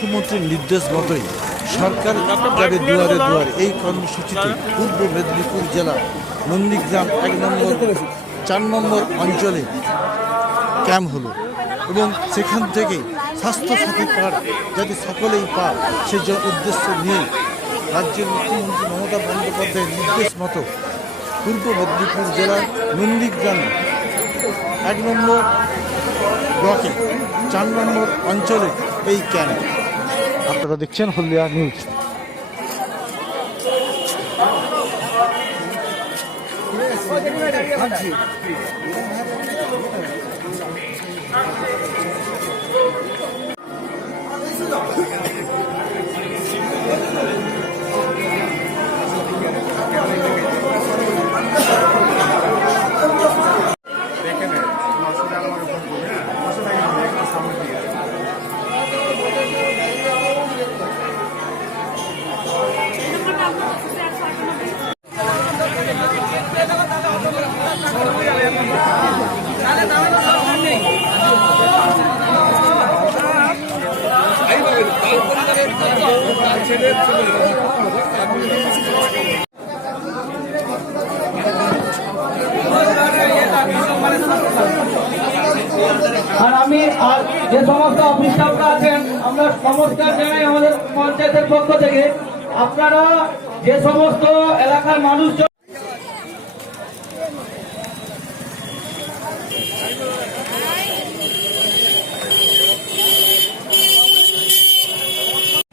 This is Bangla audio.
মুখ্যমন্ত্রীর নির্দেশ মতোই সরকার যাবে দুয়ারে দুয়ারে। এই কর্মসূচিতে পূর্ব মেদিনীপুর জেলা নন্দীগ্রাম এক নম্বর, চার নম্বর অঞ্চলে ক্যাম্প হলো এবং সেখান থেকে স্বাস্থ্যসাথী কার্ড যাতে সকলেই পায়, সে উদ্দেশ্য নিয়ে রাজ্যের মুখ্যমন্ত্রী মমতা বন্দ্যোপাধ্যায়ের নির্দেশ মতো পূর্ব মেদিনীপুর জেলার নন্দীগ্রামে এক নম্বর ব্লকে, চার নম্বর অঞ্চলে এই ক্যাম্প। আপনারা দেখছেন হলদিয়া নিউজ। আর আমি আর যে সমস্ত অফিস স্টাফরা আছেন, আমরা নমস্কার জানাই আমাদের পঞ্চায়েতের পক্ষ থেকে আপনারা যে সমস্ত এলাকার মানুষজন